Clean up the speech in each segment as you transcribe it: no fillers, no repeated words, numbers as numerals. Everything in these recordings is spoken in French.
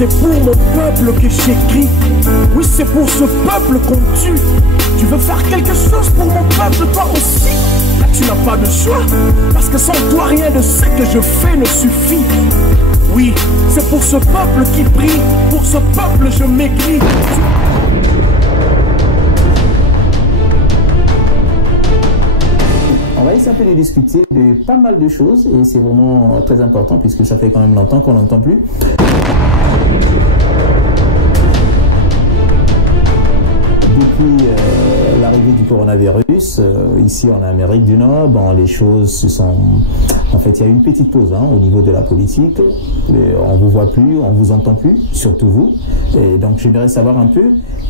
c'est pour mon peuple que j'écris. Oui, c'est pour ce peuple qu'on tue. Tu veux faire quelque chose pour mon peuple, toi aussi? Là, tu n'as pas de choix, parce que sans toi, rien de ce que je fais ne suffit. Oui, c'est pour ce peuple qui prie, pour ce peuple je m'écris. On va essayer un peu de discuter de pas mal de choses et c'est vraiment très important puisque ça fait quand même longtemps qu'on n'entend plus. Depuis l'arrivée du coronavirus, ici en Amérique du Nord, bon, les choses se sont... En fait, il y a eu une petite pause au niveau de la politique. On ne vous voit plus, on ne vous entend plus, surtout vous. Et donc, j'aimerais savoir un peu,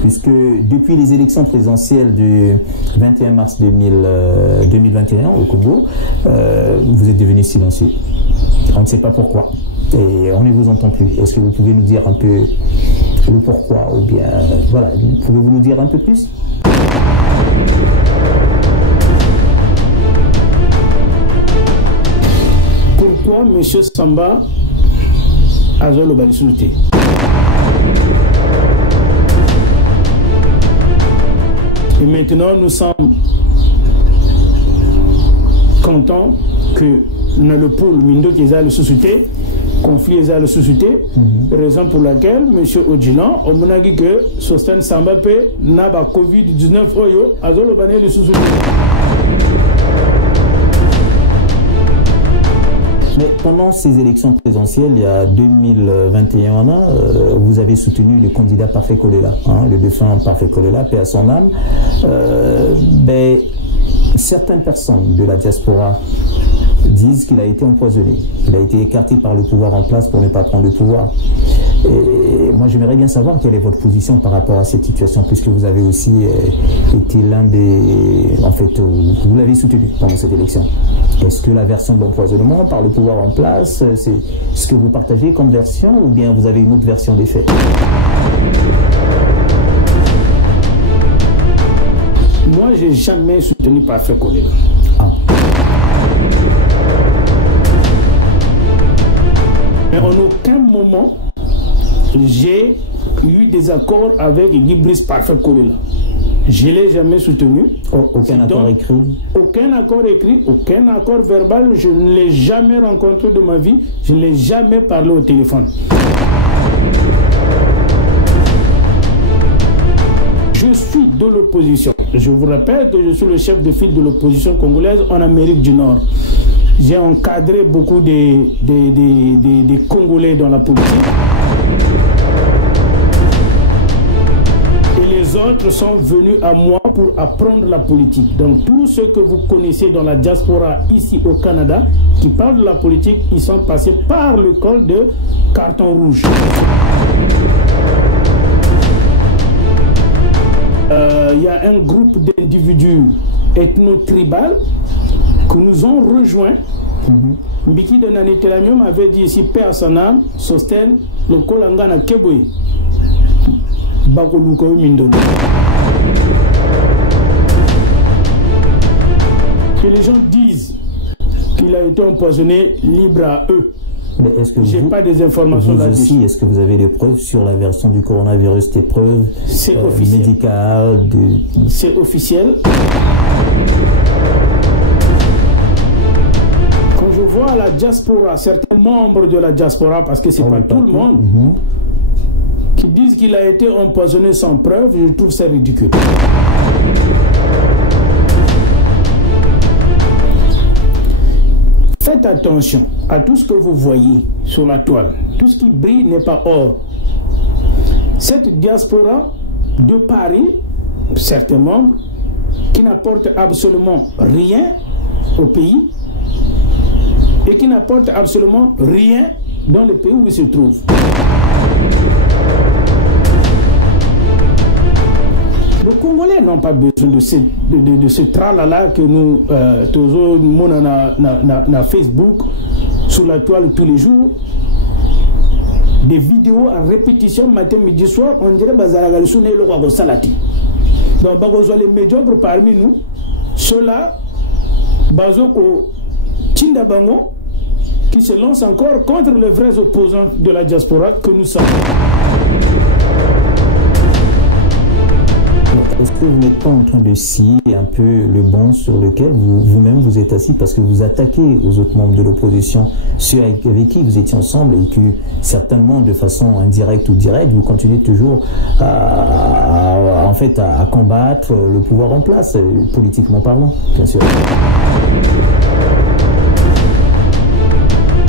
puisque depuis les élections présidentielles du 21 mars 2021 au Congo, vous êtes devenu silencieux. On ne sait pas pourquoi. Et on ne vous entend plus. Est-ce que vous pouvez nous dire un peu le pourquoi, ou bien, voilà, pouvez-vous nous dire un peu plus? Pourquoi M. Samba a le balisouté? Et maintenant, nous sommes contents que dans le pôle Mindo qui a le société, conflit est à la société, raison pour laquelle M. Odjilan a dit que Sosten Samba n'a pas Covid-19 oyo a le bané le société. Mais pendant ces élections présidentielles, il y a 2021, vous avez soutenu le candidat Parfait Kolela, le défunt Parfait Kolela, paix à son âme. Ben, certaines personnes de la diaspora disent qu'il a été empoisonné, qu'il a été écarté par le pouvoir en place pour ne pas prendre le pouvoir. Et moi, j'aimerais bien savoir quelle est votre position par rapport à cette situation, puisque vous avez aussi été l'un des... En fait, vous l'avez soutenu pendant cette élection. Est-ce que la version de l'empoisonnement par le pouvoir en place, c'est ce que vous partagez comme version, ou bien vous avez une autre version des faits? Moi, j'ai jamais soutenu Parfait Kolela. Mais en aucun moment, j'ai eu des accords avec Guy Brice Parfait Kolela. Je ne l'ai jamais soutenu. Aucun accord écrit? Aucun accord écrit, aucun accord verbal. Je ne l'ai jamais rencontré de ma vie. Je ne l'ai jamais parlé au téléphone. Je suis de l'opposition. Je vous rappelle que je suis le chef de file de l'opposition congolaise en Amérique du Nord. J'ai encadré beaucoup des Congolais dans la politique. Et les autres sont venus à moi pour apprendre la politique. Donc tous ceux que vous connaissez dans la diaspora ici au Canada, qui parlent de la politique, ils sont passés par l'école de Carton Rouge. Il y a un groupe d'individus ethno-tribal que nous ont rejoints. Mbiki de Nani Telamium avait dit ici, paix à son âme, Sosten, le Kolangana Keboy, Bakoluko Mindon. Que les gens disent qu'il a été empoisonné, libre à eux. Je n'ai pas des informations là-dessus. Est-ce que vous avez des preuves sur la version du coronavirus, des preuves médicales? C'est officiel. Quand je vois la diaspora, certains membres de la diaspora, parce que ce n'est pas tout le monde, qui disent qu'il a été empoisonné sans preuve, je trouve ça ridicule. Faites attention à tout ce que vous voyez sur la toile. Tout ce qui brille n'est pas or. Cette diaspora de Paris, certains membres, qui n'apportent absolument rien au pays et qui n'apportent absolument rien dans le pays où ils se trouvent. Les Congolais n'ont pas besoin de ce tralala que nous, toujours, na Facebook, sur la toile tous les jours. Des vidéos en répétition matin, midi, soir, on dirait que le salati. Donc, les médiocres parmi nous, ceux-là, Bazoko Tindabango, qui se lance encore contre les vrais opposants de la diaspora que nous sommes. Est-ce que vous n'êtes pas en train de scier un peu le banc sur lequel vous-même vous êtes assis parce que vous attaquez aux autres membres de l'opposition, ceux avec qui vous étiez ensemble et que certainement de façon indirecte ou directe, vous continuez toujours à combattre le pouvoir en place, politiquement parlant, bien sûr.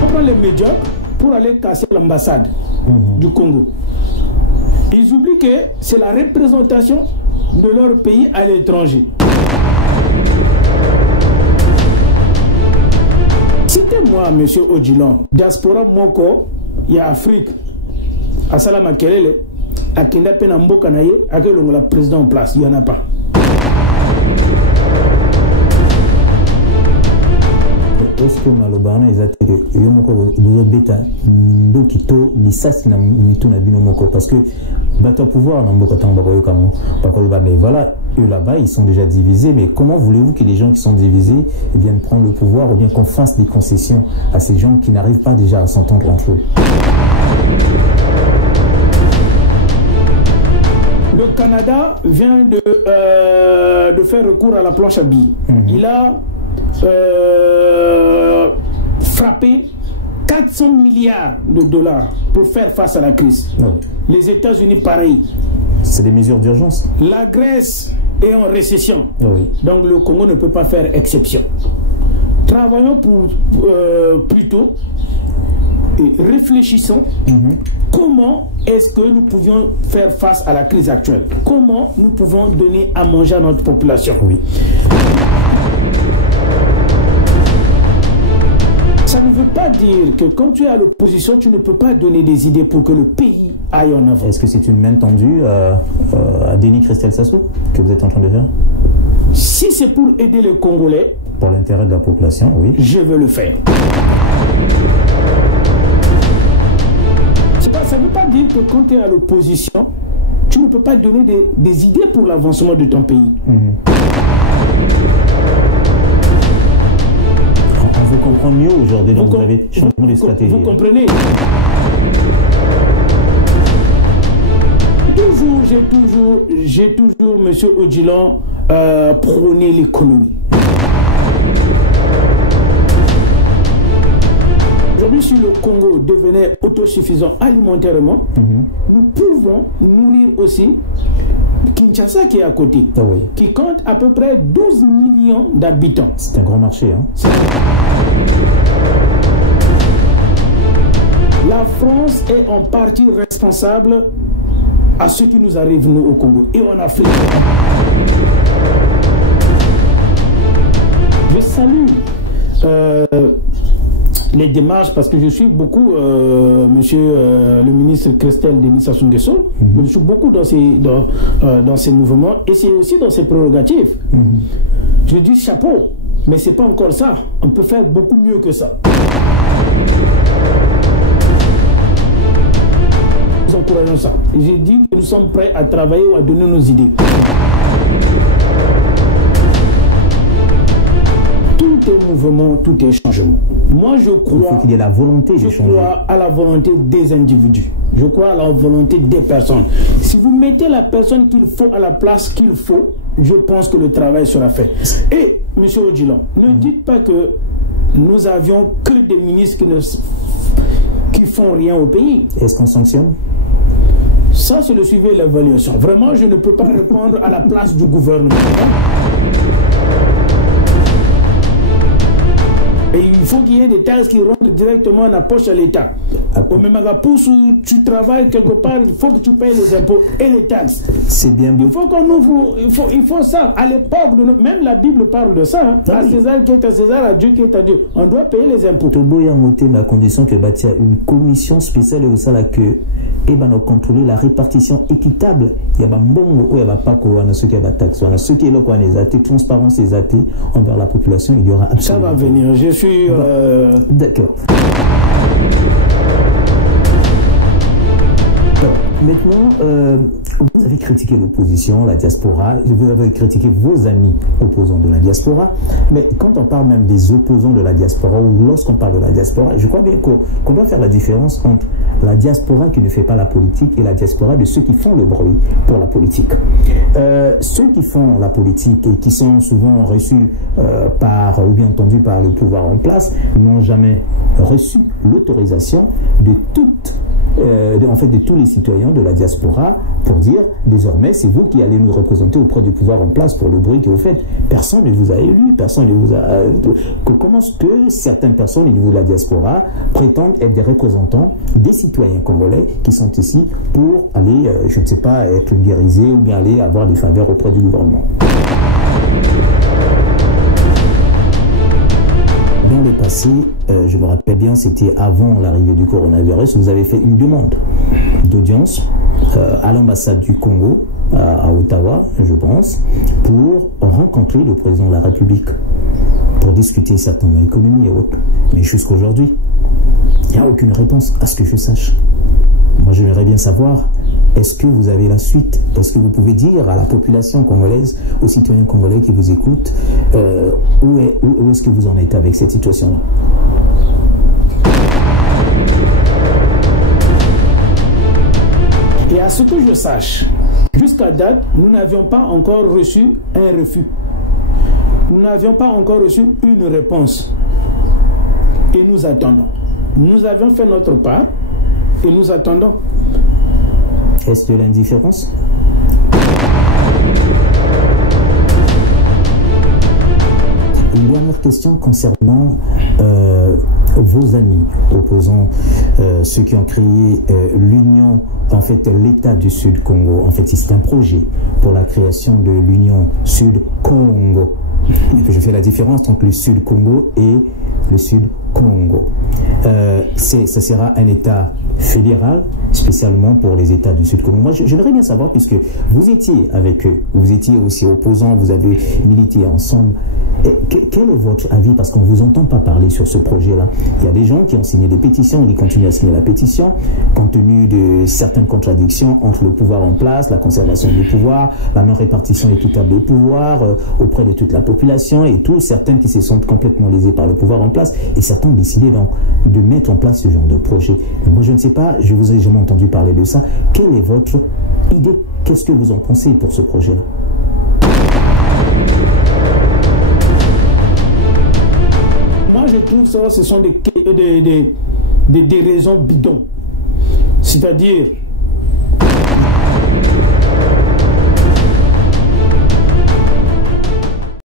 On prend les médias pour aller casser l'ambassade du Congo. Ils oublient que c'est la représentation de leur pays à l'étranger. Citez-moi, M. Odilon, diaspora Moko, il y a Afrique, à Salama Kelele, à Kenda Penamboka Naye, à quel le président en place, il n'y en a pas. Est-ce que Malobana ils attendent yomoko buzobeta ndo kito lisasi na mitu na bino moko parce que bato pouvoir na mboka tanga bakoyo kamo bakoloba mais voilà eux là-bas ils sont déjà divisés mais comment voulez-vous que les gens qui sont divisés viennent prendre le pouvoir ou bien qu'on fasse des concessions à ces gens qui n'arrivent pas déjà à s'entendre entre eux? Le Canada vient de faire recours à la planche à billets. Il a frappé 400 milliards de dollars pour faire face à la crise. Non. Les États-Unis, pareil. C'est des mesures d'urgence. La Grèce est en récession. Oui. Donc le Congo ne peut pas faire exception. Travaillons plutôt et réfléchissons comment est-ce que nous pouvions faire face à la crise actuelle. Comment nous pouvons donner à manger à notre population. Oui. Ça ne veut pas dire que quand tu es à l'opposition, tu ne peux pas donner des idées pour que le pays aille en avant. Est-ce que c'est une main tendue à Denis Christel Sassou que vous êtes en train de faire? Si c'est pour aider les Congolais, pour l'intérêt de la population, oui. Je veux le faire. Ça ne veut pas dire que quand tu es à l'opposition, tu ne peux pas donner des idées pour l'avancement de ton pays. On vous comprend mieux aujourd'hui, donc vous avez changement de stratégie. Vous comprenez? J'ai toujours, M. Odilon, prôné l'économie. Aujourd'hui, si le Congo devenait autosuffisant alimentairement, nous pouvons nourrir aussi Kinshasa qui est à côté, qui compte à peu près 12 millions d'habitants. C'est un grand marché. Hein? La France est en partie responsable à ce qui nous arrive, nous, au Congo et en Afrique. Je salue les démarches parce que je suis beaucoup monsieur le ministre Christel Denis Sassou Nguesso, je suis beaucoup dans ces mouvements et c'est aussi dans ses prérogatives. Je dis chapeau, mais c'est pas encore ça, on peut faire beaucoup mieux que ça. Nous encourageons ça. J'ai dit que nous sommes prêts à travailler ou à donner nos idées. Tout est mouvement, tout est changement. Moi, je crois... Il faut qu'il y ait la volonté de changer. Je crois à la volonté des individus. Je crois à la volonté des personnes. Si vous mettez la personne qu'il faut à la place qu'il faut, je pense que le travail sera fait. Et, M. Odilon, ne dites pas que nous avions que des ministres qui font rien au pays. Est-ce qu'on sanctionne? Ça, c'est le suivi et l'évaluation. Vraiment, je ne peux pas répondre à la place du gouvernement. Et il faut qu'il y ait des taxes qui rentrent directement dans la poche à l'État. Au même où tu travailles quelque part, il faut que tu payes les impôts et les taxes. C'est bien beau. Il faut qu'on ouvre, il faut ça. À l'époque, même la Bible parle de ça. Hein. À César qui est à César, à Dieu qui est à Dieu. On doit payer les impôts. Tobo y a noté ma condition que bâtir une commission spéciale au ça là que contrôler la répartition équitable. Il y a mbongo ou il y a pas quoi, on a ceux qui a pas taxe, on a ceux qui est là quoi, les athées, transparence et athées envers la population. Il y aura absolument. Ça va venir. Je suis. D'accord. Maintenant, vous avez critiqué l'opposition, la diaspora, vous avez critiqué vos amis opposants de la diaspora, mais quand on parle même des opposants de la diaspora, ou lorsqu'on parle de la diaspora, je crois bien qu'on doit faire la différence entre la diaspora qui ne fait pas la politique et la diaspora de ceux qui font le bruit pour la politique. Ceux qui font la politique et qui sont souvent reçus par, ou bien entendus par le pouvoir en place, n'ont jamais reçu l'autorisation de toutes en fait de tous les citoyens de la diaspora pour dire désormais c'est vous qui allez nous représenter auprès du pouvoir en place pour le bruit que vous faites. Personne ne vous a élu, personne ne vous a... Comment est-ce que certaines personnes au niveau de la diaspora prétendent être des représentants des citoyens congolais qui sont ici pour aller, je ne sais pas, être guérisés ou bien aller avoir des faveurs auprès du gouvernement? Dans le passé, je me rappelle bien, c'était avant l'arrivée du coronavirus, vous avez fait une demande d'audience à l'ambassade du Congo, à Ottawa, je pense, pour rencontrer le président de la République, pour discuter certainement économie et autres. Mais jusqu'à aujourd'hui, il n'y a aucune réponse à ce que je sache. Moi, j'aimerais bien savoir, est-ce que vous avez la suite? Est-ce que vous pouvez dire à la population congolaise, aux citoyens congolais qui vous écoutent, où est-ce que vous en êtes avec cette situation-là? Et à ce que je sache, jusqu'à date, nous n'avions pas encore reçu un refus. Nous n'avions pas encore reçu une réponse. Et nous attendons. Nous avions fait notre part et nous attendons. Est-ce de l'indifférence? Une dernière question concernant vos amis opposants, ceux qui ont créé l'Union, en fait l'État du Sud Congo. En fait, c'est un projet pour la création de l'Union Sud Congo. Je fais la différence entre le Sud Congo et le Sud Congo. Ce sera un État fédéral, spécialement pour les États du Sud Congo. Moi, j'aimerais bien savoir, puisque vous étiez avec eux, vous étiez aussi opposants, vous avez milité ensemble. Quel est votre avis? Parce qu'on ne vous entend pas parler sur ce projet-là. Il y a des gens qui ont signé des pétitions, ils continuent à signer la pétition, compte tenu de certaines contradictions entre le pouvoir en place, la conservation du pouvoir, la non-répartition équitable des pouvoirs auprès de toute la population et tout. Certaines qui se sentent complètement lésées par le pouvoir en place et certains ont décidé donc de mettre en place ce genre de projet. Mais moi, je ne sais pas, je vous ai jamais entendu parler de ça. Quelle est votre idée? Qu'est-ce que vous en pensez pour ce projet-là? Je trouve ça, ce sont des raisons bidons. C'est-à-dire,